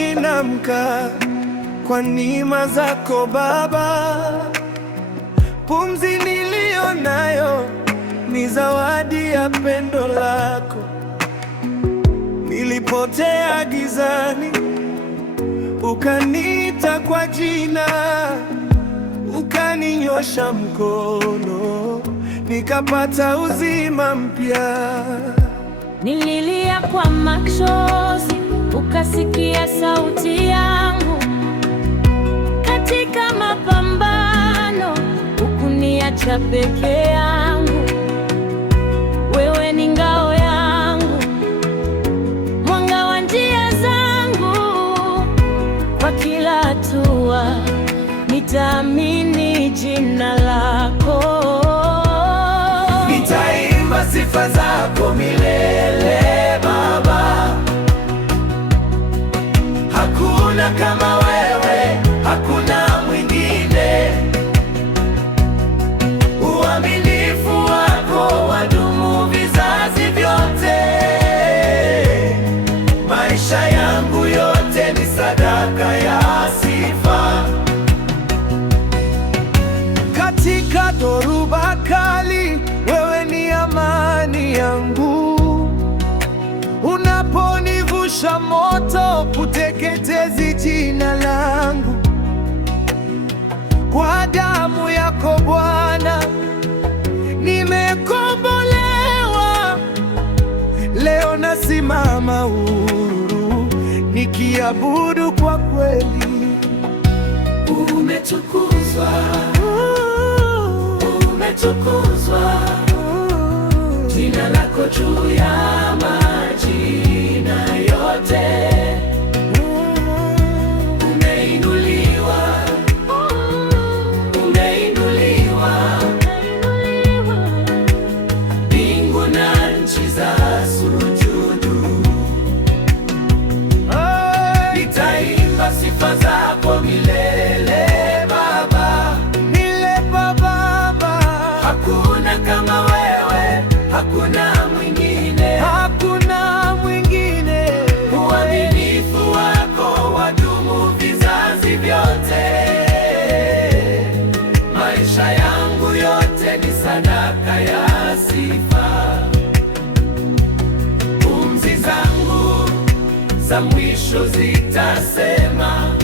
asubuhi naamka kwa neema zako Baba. Pumzi niliyo nayo ni zawadi ya pendo lako. Nilipotea gizani, ukaniita kwa jina, ukaninyosha mkono, nikapata uzima mpya. Nililia kwa machozi, ukasikia sauti yangu. Katika mapambano, hukuniacha peke yangu. Wewe ni ngao yangu, mwanga wa njia zangu. Kwa kila hatua, nitaamini jina lako. Nitaimba sifa zako milele Baba. Hakuna kama wewe, hakuna mwingine. Uaminifu wako wadumu vizazi vyote. Maisha yangu yote ni sadaka ya sifa. Katika dhoruba kali, wewe ni amani yangu. Unaponivusha moto, huteketezi jina langu. Kwa damu yako Bwana, nimekombolewa. Leo nasimama huru, nikiabudu kwa kweli. Umetukuzwa, umetukuzwa, jina lako juu ya majina yote. Umeinuliwa, umeinuliwa, mbingu na nchi za sujudu. Nitaimba sifa zako milele Baba, milele Baba. Hakuna kama wewe, hakuna mwingine, hakuna mwingine. Uaminifu wako wadumu vizazi vyote. Maisha yangu yote ni sadaka ya sifa. Pumzi zangu za mwisho zitasema